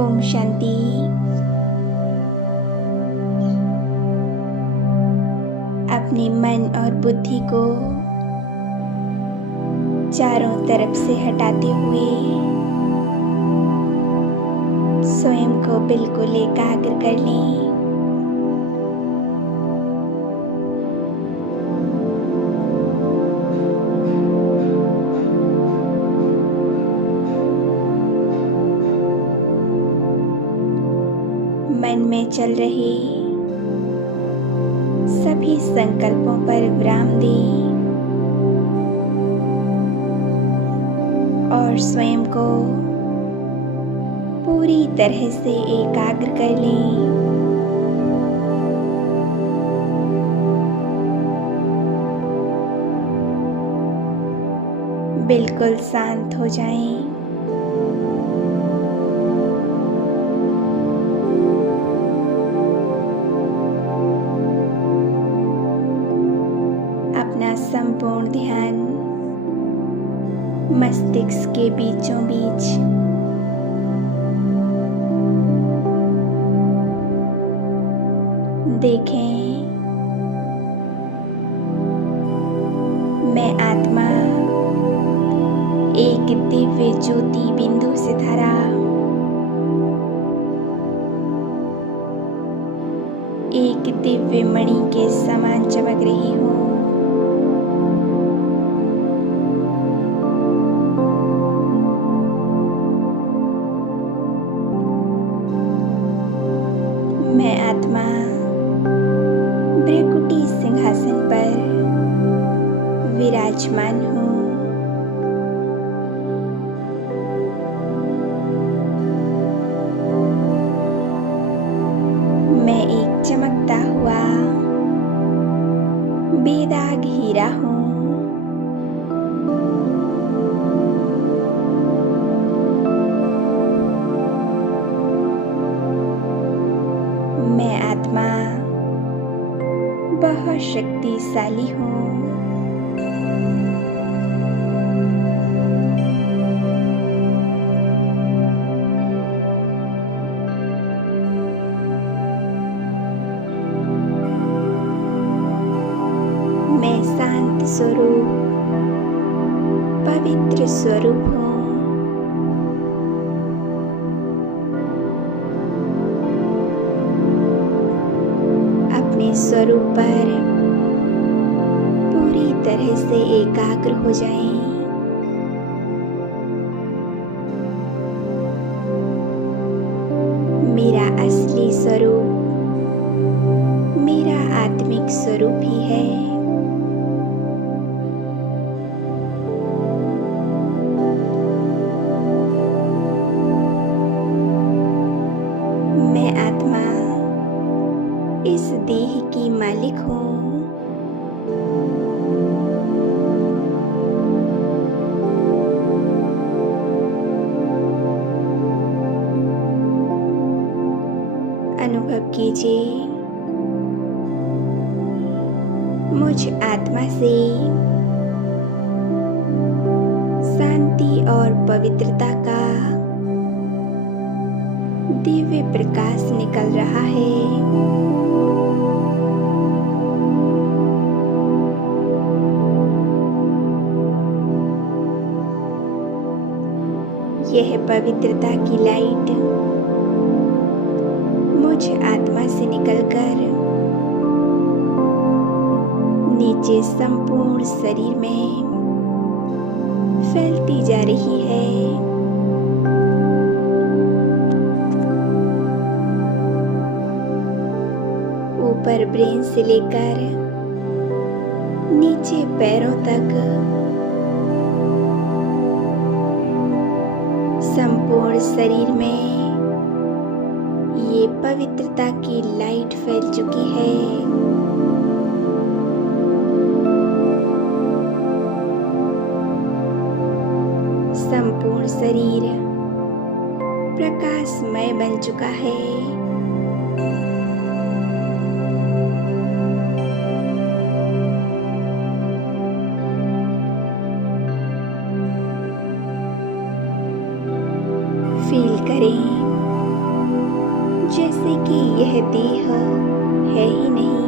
ओम शांति। अपने मन और बुद्धि को चारों तरफ से हटाते हुए स्वयं को बिल्कुल एकाग्र कर लें। मन में चल रहे सभी संकल्पों पर विराम दें और स्वयं को पूरी तरह से एकाग्र कर लें। बिल्कुल शांत हो जाएं। अपना संपूर्ण ध्यान मस्तिष्क के बीचों बीच देखें। मैं आत्मा एक दिव्य ज्योति बिंदु से धरा एक दिव्य मणि के समान चमक रही हूँ। मैं आत्मा भृकुटी सिंहासन पर विराजमान हूँ। मैं एक चमकता हुआ बेदाग हीरा हूँ। मैं आत्मा बहुत शक्तिशाली हूँ। मैं शांत स्वरूप पवित्र स्वरूप हूँ। अपने स्वरूप पर पूरी तरह से एकाग्र हो जाएं। मेरा असली स्वरूप मेरा आत्मिक स्वरूप ही है। मैं आत्मा इस देह की मालिक हूँ। अनुभव कीजिए मुझ आत्मा से शांति और पवित्रता का दिव्य प्रकाश निकल रहा है। यह पवित्रता की लाइट मुझ आत्मा से निकलकर नीचे संपूर्ण शरीर में फैलती जा रही है। ऊपर ब्रेन से लेकर नीचे पैरों तक संपूर्ण शरीर में ये पवित्रता की लाइट फैल चुकी है। संपूर्ण शरीर प्रकाशमय बन चुका है। फील करें जैसे कि यह देह है ही नहीं।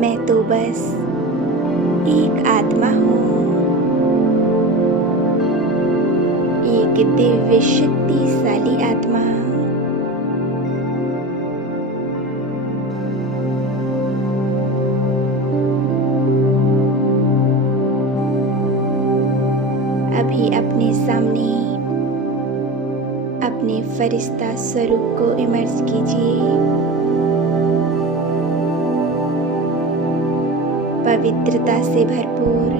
मैं तो बस एक आत्मा हूँ, एक दिव्य शक्तिशाली आत्मा। अभी अपने सामने अपने फरिश्ता स्वरूप को इमर्ज कीजिए। पवित्रता से भरपूर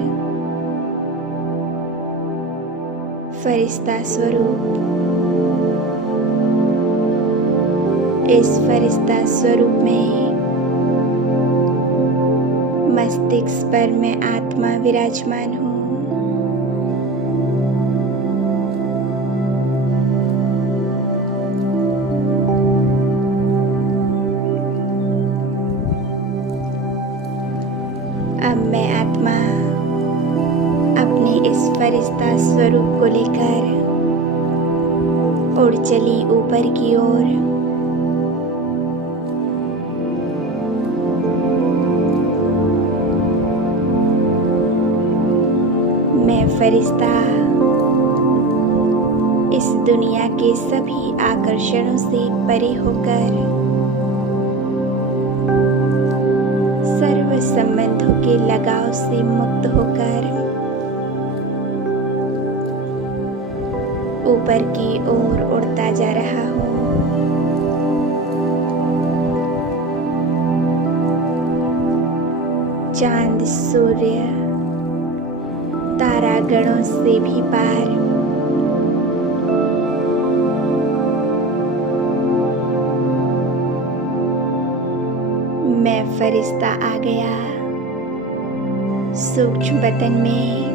फरिश्ता स्वरूप। इस फरिश्ता स्वरूप में मस्तिष्क पर मैं आत्मा विराजमान हूँ। अब मैं आत्मा अपने इस फरिश्ता स्वरूप को लेकर उड़ चली ऊपर की ओर। मैं फरिश्ता इस दुनिया के सभी आकर्षणों से परे होकर सर्व संबंधों के लगाव से मुक्त होकर ऊपर की ओर उड़ता जा रहा हूँ। चांद, सूर्य, तारागणों से भी पार मैं फरिश्ता आ गया सूक्ष्म बतन में।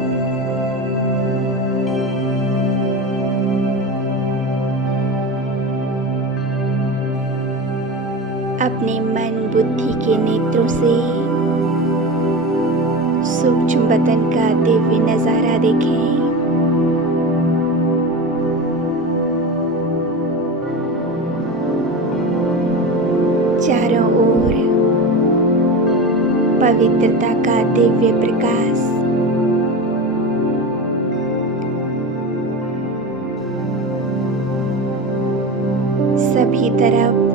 अपने मन बुद्धि के नेत्रों से सूक्ष्म बतन का दिव्य नजारा देखें। चारों ओर पवित्रता का दिव्य प्रकाश। सभी तरफ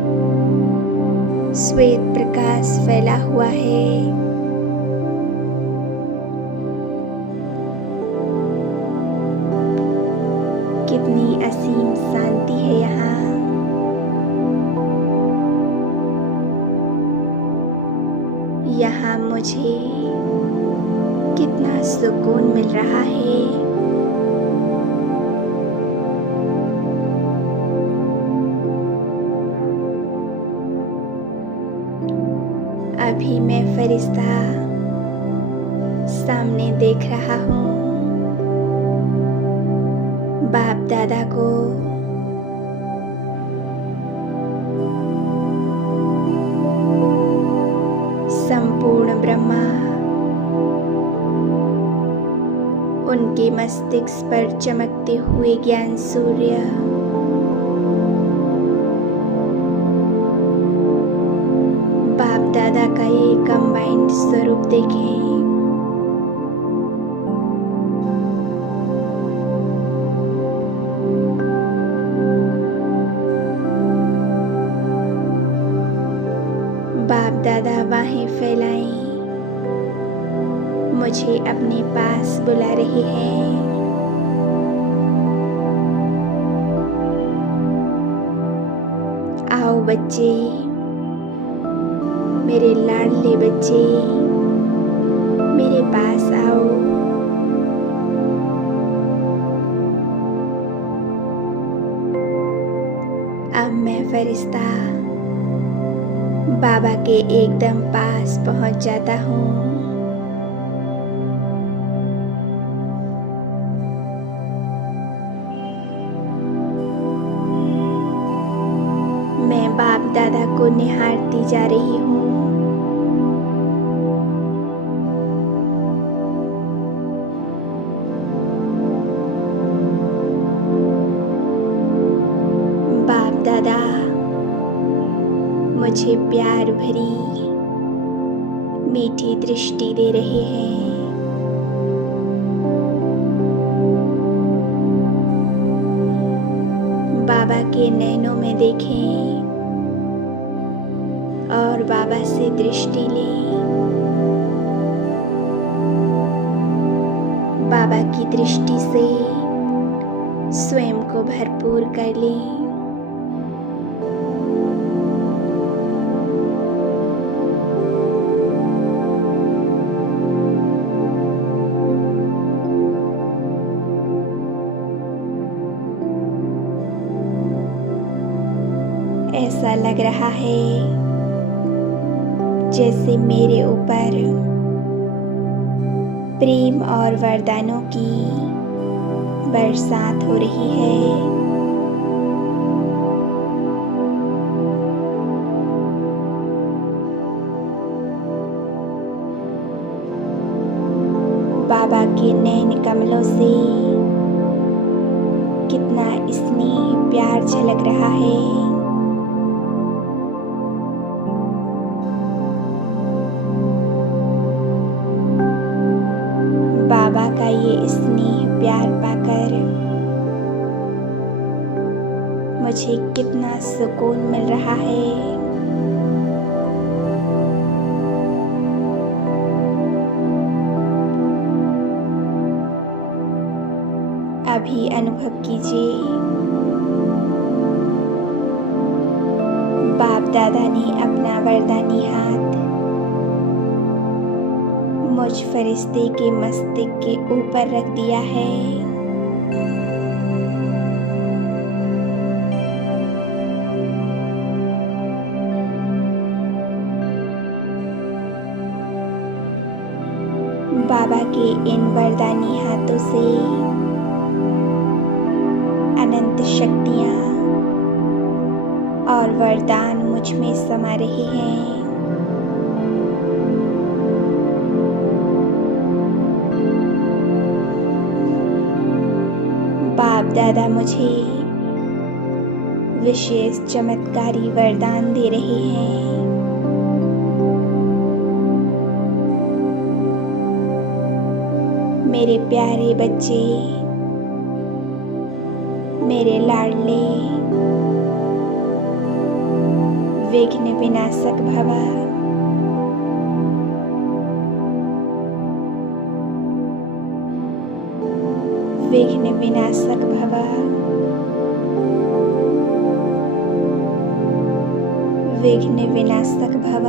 श्वेत प्रकाश फैला हुआ है। कितनी असीम शांति है यहाँ। यहाँ मुझे कितना सुकून मिल रहा है। अभी मैं फरिश्ता सामने देख रहा हूँ बाप दादा को। संपूर्ण ब्रह्मा उनके मस्तिष्क पर चमकते हुए ज्ञान सूर्य। बाप दादा का ये कंबाइंड स्वरूप देखें। बाप दादा बाहें फैलाएं, मुझे अपने पास बुला रहे हैं। आओ बच्चे, मेरे लाडले बच्चे, मेरे पास आओ। अब मैं फरिश्ता बाबा के एकदम पास पहुंच जाता हूँ। मैं बाप दादा को निहारती जा रही हूँ। दादा मुझे प्यार भरी मीठी दृष्टि दे रहे हैं। बाबा के नैनों में देखें और बाबा से दृष्टि लें। बाबा की दृष्टि से स्वयं को भरपूर कर लें। ऐसा लग रहा है जैसे मेरे ऊपर प्रेम और वरदानों की बरसात हो रही है। बाबा के नैन कमलों से कितना स्नेह प्यार झलक रहा है। बाबा का ये स्नेह प्यार पाकर मुझे कितना सुकून मिल रहा है। अभी अनुभव कीजिए बाप दादा ने अपना वरदानी हाथ मुझ फरिश्ते के मस्तक के ऊपर रख दिया है। बाबा के इन वरदानी हाथों से अनंत शक्तियाँ और वरदान मुझ में समा रहे हैं। बाप दादा मुझे विशेष चमत्कारी वरदान दे रहे हैं। मेरे प्यारे बच्चे, मेरे लाडले, विघ्न विनाशक भव। विघ्न विनाशक भव। विघ्न विनाशक भव।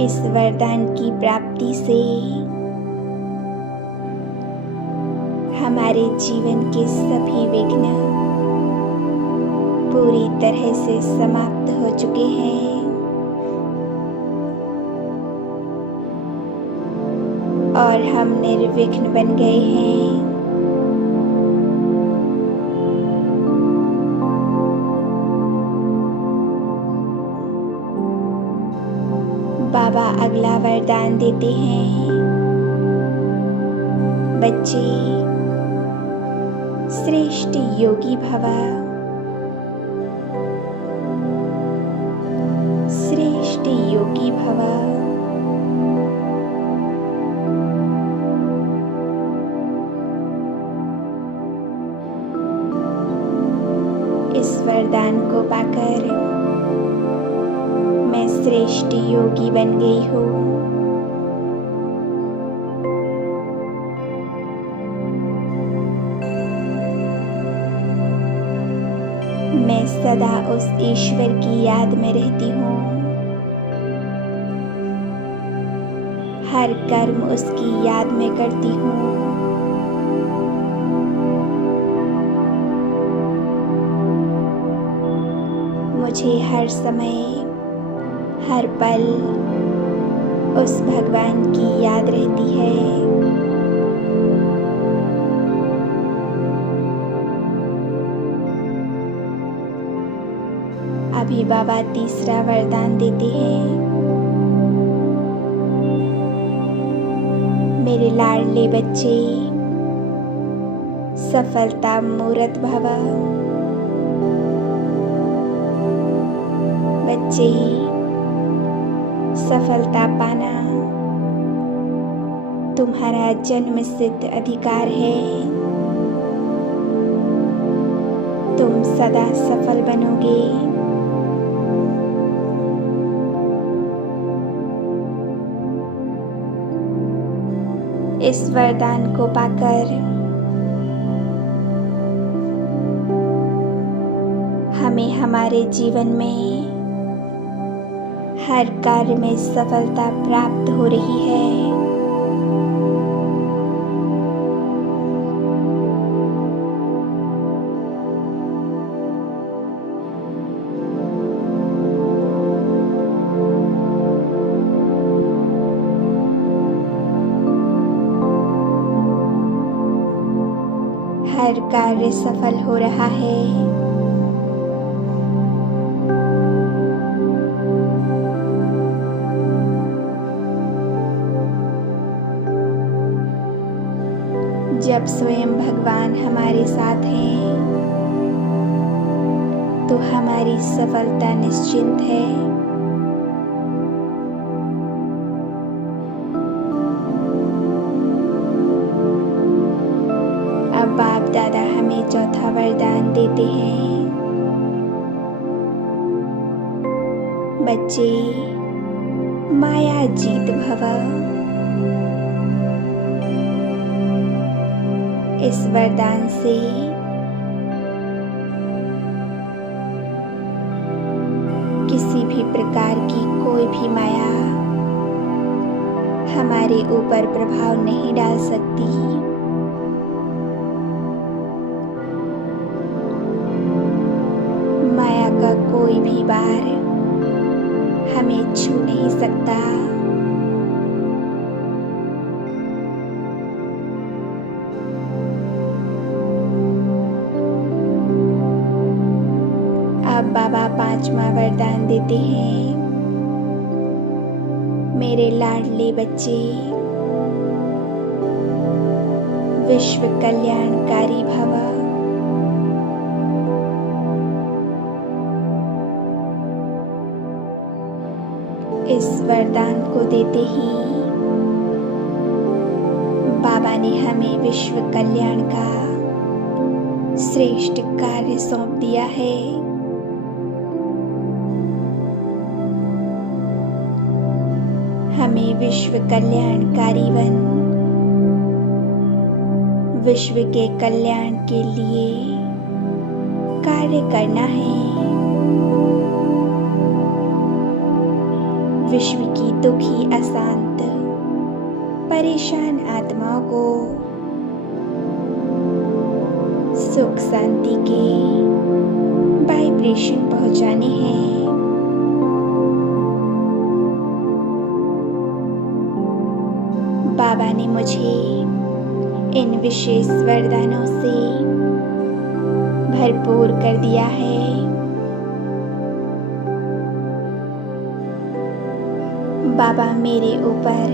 इस वरदान की प्राप्ति से हमारे जीवन के सभी विघ्न पूरी तरह से समाप्त हो चुके हैं और हम निर्विघ्न बन गए हैं। बाबा अगला वरदान देते हैं। बच्चे श्रेष्ठ योगी भव। श्रेष्ठ योगी भव। इस वरदान को पाकर मैं श्रेष्ठ योगी बन गई हूँ। मैं सदा उस ईश्वर की याद में रहती हूँ। हर कर्म उसकी याद में करती हूँ। मुझे हर समय हर पल उस भगवान की याद रहती है। अभी बाबा तीसरा वरदान देते हैं। मेरे लाडले बच्चे, सफलता मूर्त भव। बच्चे, सफलता पाना तुम्हारा जन्म सिद्ध अधिकार है। तुम सदा सफल बनोगे। इस वरदान को पाकर हमें हमारे जीवन में हर कार्य में सफलता प्राप्त हो रही है। हर कार्य सफल हो रहा है। जब स्वयं भगवान हमारे साथ हैं, तो हमारी सफलता निश्चिंत है। अब बाप दादा हमें चौथा वरदान देते हैं। बच्चे, माया जीत भव। इस वरदान से किसी भी प्रकार की कोई भी माया हमारे ऊपर प्रभाव नहीं डाल सकती। माया का कोई भी बार हमें छू नहीं सकता। अब बाबा पांचवा वरदान देते हैं। मेरे लाडले बच्चे, विश्व कल्याणकारी भव। इस वरदान को देते ही बाबा ने हमें विश्व कल्याण का श्रेष्ठ कार्य सौंप दिया है। हमें विश्व कल्याणकारी बन विश्व के कल्याण के लिए कार्य करना है। विश्व की दुखी, अशांत, परेशान आत्माओं को सुख शांति के वाइब्रेशन पहुंचाने हैं। बाबा ने मुझे इन विशेष वरदानों से भरपूर कर दिया है। बाबा मेरे ऊपर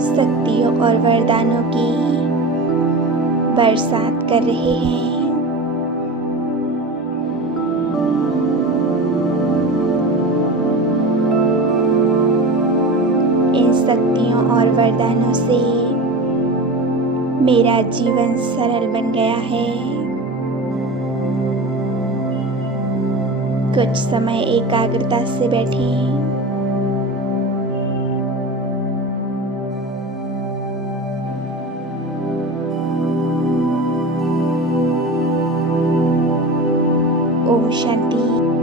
शक्तियों और वरदानों की बरसात कर रहे हैं। इन शक्तियों और वरदानों से मेरा जीवन सरल बन गया है। कुछ समय एकाग्रता से बैठें। ओम शांति।